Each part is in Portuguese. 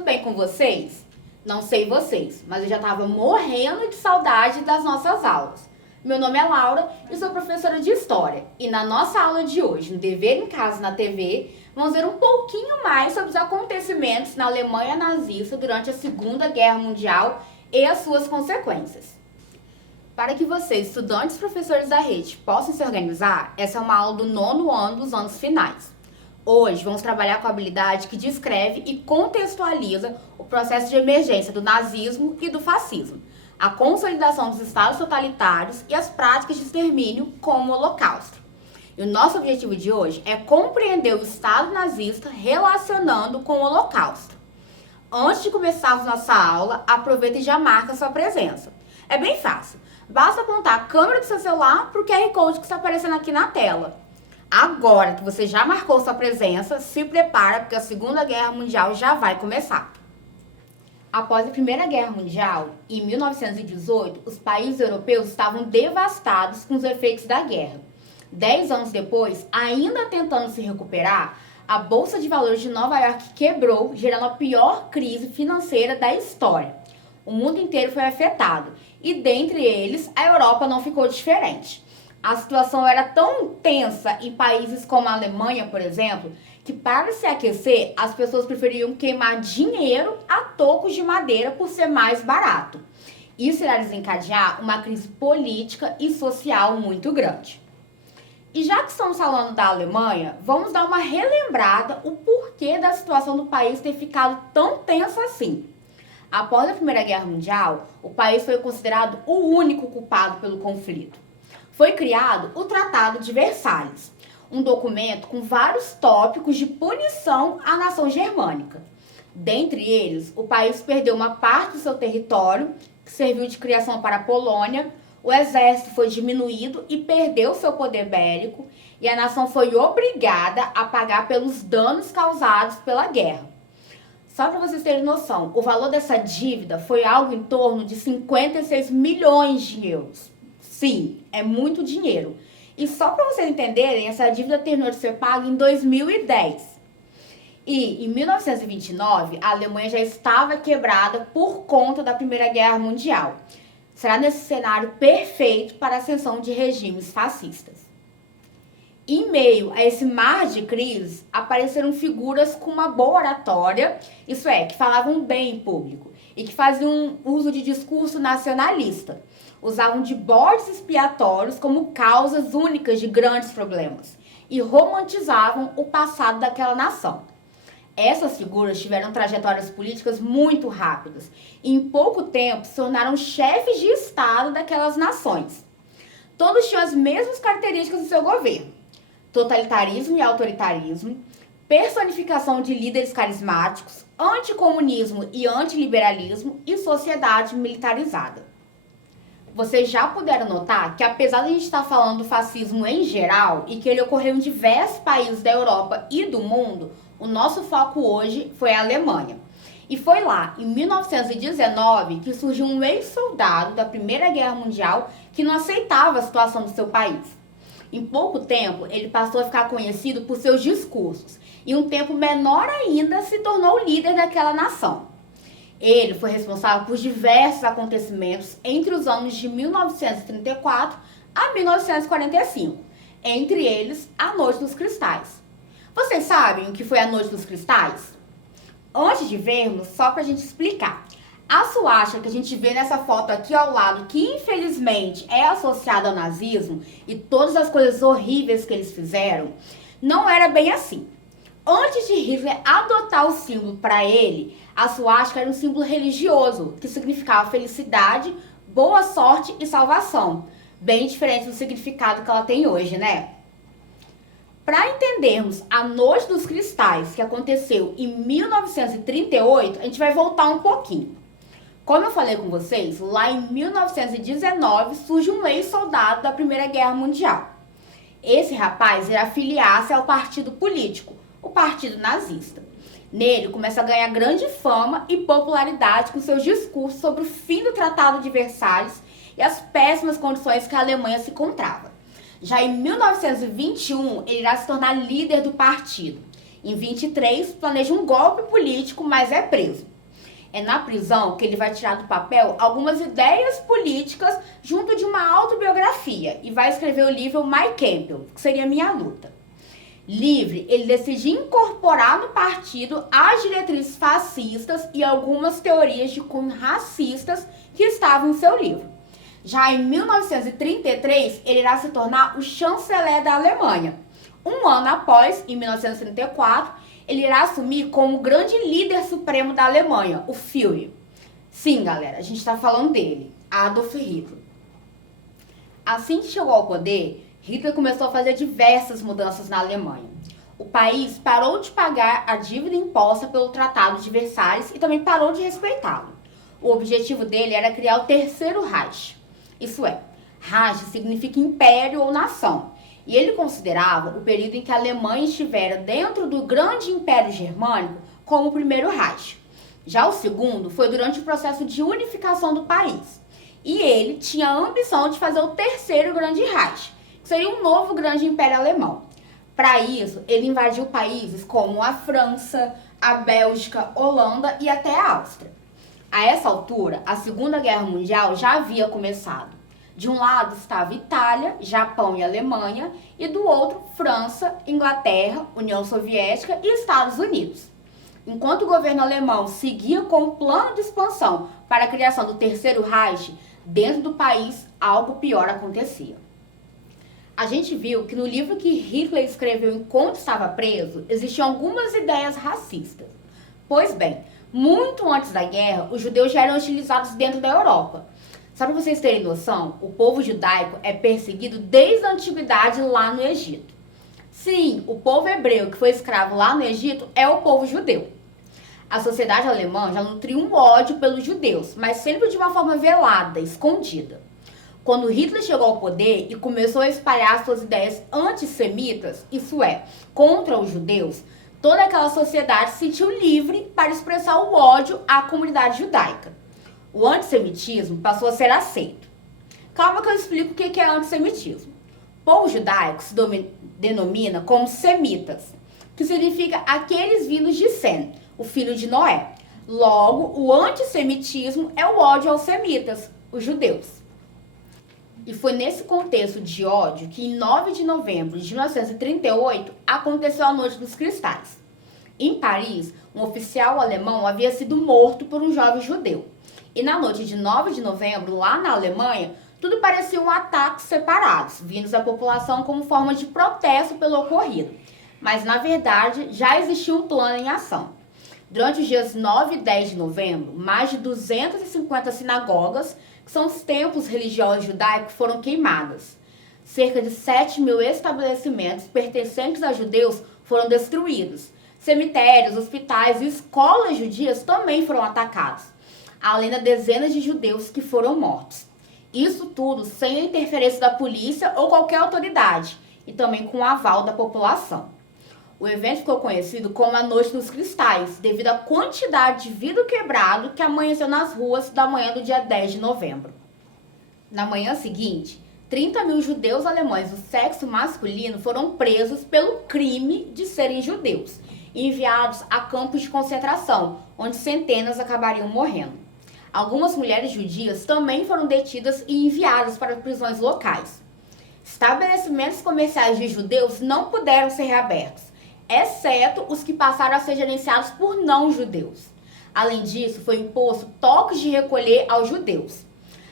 tudo bem com vocês? Não sei vocês, mas eu já estava morrendo de saudade das nossas aulas. Meu nome é Laura e sou professora de História. E na nossa aula de hoje, no Dever em Casa na TV, vamos ver um pouquinho mais sobre os acontecimentos na Alemanha nazista durante a Segunda Guerra Mundial e as suas consequências. Para que vocês, estudantes e professores da rede, possam se organizar, essa é uma aula do 9º ano dos anos finais. Hoje vamos trabalhar com a habilidade que descreve e contextualiza o processo de emergência do nazismo e do fascismo, a consolidação dos estados totalitários e as práticas de extermínio como o Holocausto. E o nosso objetivo de hoje é compreender o estado nazista relacionando com o Holocausto. Antes de começarmos nossa aula, aproveita e já marca sua presença. É bem fácil, basta apontar a câmera do seu celular para o QR Code que está aparecendo aqui na tela. Agora que você já marcou sua presença, se prepara porque a Segunda Guerra Mundial já vai começar. Após a Primeira Guerra Mundial, em 1918, os países europeus estavam devastados com os efeitos da guerra. 10 anos depois, ainda tentando se recuperar, a Bolsa de Valores de Nova York quebrou, gerando a pior crise financeira da história. O mundo inteiro foi afetado e, dentre eles, a Europa não ficou diferente. A situação era tão tensa em países como a Alemanha, por exemplo, que para se aquecer, as pessoas preferiam queimar dinheiro a tocos de madeira por ser mais barato. Isso irá desencadear uma crise política e social muito grande. E já que estamos falando da Alemanha, vamos dar uma relembrada o porquê da situação do país ter ficado tão tensa assim. Após a Primeira Guerra Mundial, o país foi considerado o único culpado pelo conflito. Foi criado o Tratado de Versalhes, um documento com vários tópicos de punição à nação germânica. Dentre eles, o país perdeu uma parte do seu território, que serviu de criação para a Polônia, o exército foi diminuído e perdeu seu poder bélico, e a nação foi obrigada a pagar pelos danos causados pela guerra. Só para vocês terem noção, o valor dessa dívida foi algo em torno de 56 milhões de euros. Sim, é muito dinheiro. E só para vocês entenderem, essa dívida terminou de ser paga em 2010. E em 1929, a Alemanha já estava quebrada por conta da Primeira Guerra Mundial. Será nesse cenário perfeito para a ascensão de regimes fascistas. Em meio a esse mar de crise, apareceram figuras com uma boa oratória, isso é, que falavam bem em público e que faziam uso de discurso nacionalista. Usavam de bodes expiatórios como causas únicas de grandes problemas e romantizavam o passado daquela nação. Essas figuras tiveram trajetórias políticas muito rápidas e em pouco tempo se tornaram chefes de Estado daquelas nações. Todos tinham as mesmas características do seu governo: totalitarismo e autoritarismo, personificação de líderes carismáticos, anticomunismo e antiliberalismo e sociedade militarizada. Vocês já puderam notar que, apesar de a gente estar falando do fascismo em geral e que ele ocorreu em diversos países da Europa e do mundo, o nosso foco hoje foi a Alemanha. E foi lá, em 1919, que surgiu um ex-soldado da Primeira Guerra Mundial que não aceitava a situação do seu país. Em pouco tempo, ele passou a ficar conhecido por seus discursos e, um tempo menor ainda, se tornou o líder daquela nação. Ele foi responsável por diversos acontecimentos entre os anos de 1934 a 1945, entre eles a Noite dos Cristais. Vocês sabem o que foi a Noite dos Cristais? Antes de vermos, só para a gente explicar. A suástica que a gente vê nessa foto aqui ao lado, que infelizmente é associada ao nazismo e todas as coisas horríveis que eles fizeram, não era bem assim. Antes de Hitler adotar o símbolo para ele, a suástica era um símbolo religioso, que significava felicidade, boa sorte e salvação. Bem diferente do significado que ela tem hoje, né? Para entendermos a Noite dos Cristais, que aconteceu em 1938, a gente vai voltar um pouquinho. Como eu falei com vocês, lá em 1919 surge um ex-soldado da Primeira Guerra Mundial. Esse rapaz irá filiar-se ao partido político, o Partido Nazista. Nele, começa a ganhar grande fama e popularidade com seus discursos sobre o fim do Tratado de Versalhes e as péssimas condições que a Alemanha se encontrava. Já em 1921, ele irá se tornar líder do partido. Em 23, planeja um golpe político, mas é preso. É na prisão que ele vai tirar do papel algumas ideias políticas junto de uma autobiografia e vai escrever o livro My Campbell, que seria Minha Luta. Livre, ele decide incorporar no partido as diretrizes fascistas e algumas teorias de cunho racistas que estavam em seu livro. Já em 1933, ele irá se tornar o chanceler da Alemanha. Um ano após, em 1934, ele irá assumir como o grande líder supremo da Alemanha, o Führer. Sim, galera, a gente está falando dele, Adolf Hitler. Assim que chegou ao poder, Hitler começou a fazer diversas mudanças na Alemanha. O país parou de pagar a dívida imposta pelo Tratado de Versalhes e também parou de respeitá-lo. O objetivo dele era criar o Terceiro Reich. Isso é, Reich significa império ou nação. E ele considerava o período em que a Alemanha estivera dentro do grande império germânico como o Primeiro Reich. Já o segundo foi durante o processo de unificação do país. E ele tinha a ambição de fazer o Terceiro Grande Reich, que seria um novo grande império alemão. Para isso, ele invadiu países como a França, a Bélgica, Holanda e até a Áustria. A essa altura, a Segunda Guerra Mundial já havia começado. De um lado estava Itália, Japão e Alemanha, e do outro França, Inglaterra, União Soviética e Estados Unidos. Enquanto o governo alemão seguia com o plano de expansão para a criação do Terceiro Reich, dentro do país algo pior acontecia. A gente viu que no livro que Hitler escreveu enquanto estava preso, existiam algumas ideias racistas. Pois bem, muito antes da guerra, os judeus já eram utilizados dentro da Europa. Só para vocês terem noção, o povo judaico é perseguido desde a antiguidade lá no Egito. Sim, o povo hebreu que foi escravo lá no Egito é o povo judeu. A sociedade alemã já nutria um ódio pelos judeus, mas sempre de uma forma velada, escondida. Quando Hitler chegou ao poder e começou a espalhar suas ideias antissemitas, isso é, contra os judeus, toda aquela sociedade se sentiu livre para expressar o ódio à comunidade judaica. O antissemitismo passou a ser aceito. Calma que eu explico o que é antissemitismo. O povo judaico se denomina como semitas, que significa aqueles vindos de Sem, o filho de Noé. Logo, o antissemitismo é o ódio aos semitas, os judeus. E foi nesse contexto de ódio que em 9 de novembro de 1938 aconteceu a Noite dos Cristais. Em Paris, um oficial alemão havia sido morto por um jovem judeu. E na noite de 9 de novembro, lá na Alemanha, tudo parecia um ataques separados, vindos da população como forma de protesto pelo ocorrido. Mas, na verdade, já existia um plano em ação. Durante os dias 9 e 10 de novembro, mais de 250 sinagogas, que são os templos religiosos judaicos, foram queimadas. Cerca de 7.000 estabelecimentos pertencentes a judeus foram destruídos. Cemitérios, hospitais e escolas judias também foram atacados, além das dezenas de judeus que foram mortos. Isso tudo sem a interferência da polícia ou qualquer autoridade, e também com o aval da população. O evento ficou conhecido como a Noite dos Cristais, devido à quantidade de vidro quebrado que amanheceu nas ruas da manhã do dia 10 de novembro. Na manhã seguinte, 30.000 judeus alemães do sexo masculino foram presos pelo crime de serem judeus e enviados a campos de concentração, onde centenas acabariam morrendo. Algumas mulheres judias também foram detidas e enviadas para prisões locais. Estabelecimentos comerciais de judeus não puderam ser reabertos, exceto os que passaram a ser gerenciados por não-judeus. Além disso, foi imposto toques de recolher aos judeus.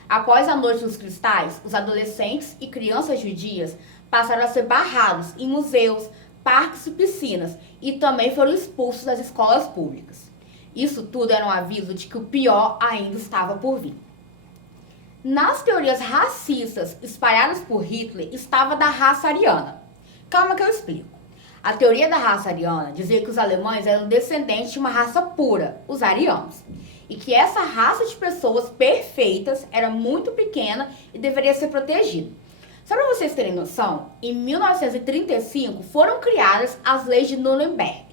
Após a Noite dos Cristais, os adolescentes e crianças judias passaram a ser barrados em museus, parques e piscinas e também foram expulsos das escolas públicas. Isso tudo era um aviso de que o pior ainda estava por vir. Nas teorias racistas espalhadas por Hitler estava da raça ariana. Calma que eu explico. A teoria da raça ariana dizia que os alemães eram descendentes de uma raça pura, os arianos, e que essa raça de pessoas perfeitas era muito pequena e deveria ser protegida. Só para vocês terem noção, em 1935 foram criadas as leis de Nuremberg.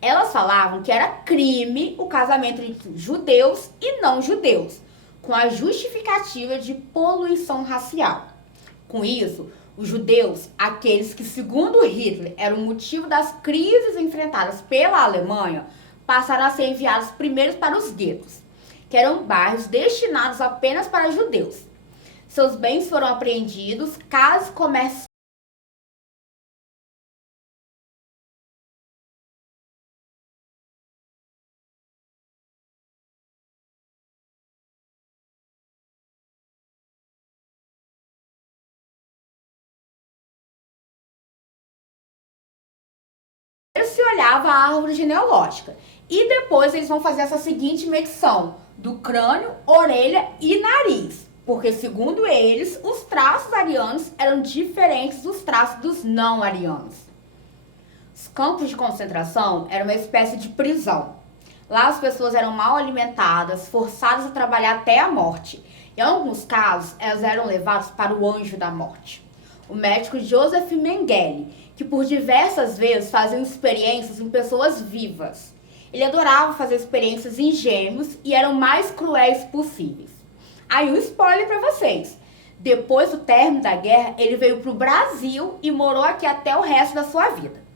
Elas falavam que era crime o casamento entre judeus e não judeus, com a justificativa de poluição racial. Com isso, os judeus, aqueles que segundo Hitler era o motivo das crises enfrentadas pela Alemanha, passaram a ser enviados primeiro para os guetos, que eram bairros destinados apenas para judeus. Seus bens foram apreendidos, casas e comércios se olhava a árvore genealógica. E depois eles vão fazer essa seguinte medição do crânio, orelha e nariz. Porque, segundo eles, os traços arianos eram diferentes dos traços dos não arianos. Os campos de concentração eram uma espécie de prisão. Lá as pessoas eram mal alimentadas, forçadas a trabalhar até a morte. Em alguns casos, elas eram levadas para o anjo da morte. O médico Joseph Mengele, que por diversas vezes fazia experiências em pessoas vivas. Ele adorava fazer experiências em gêmeos e eram mais cruéis possíveis. Aí um spoiler para vocês. Depois do término da guerra, ele veio para o Brasil e morou aqui até o resto da sua vida.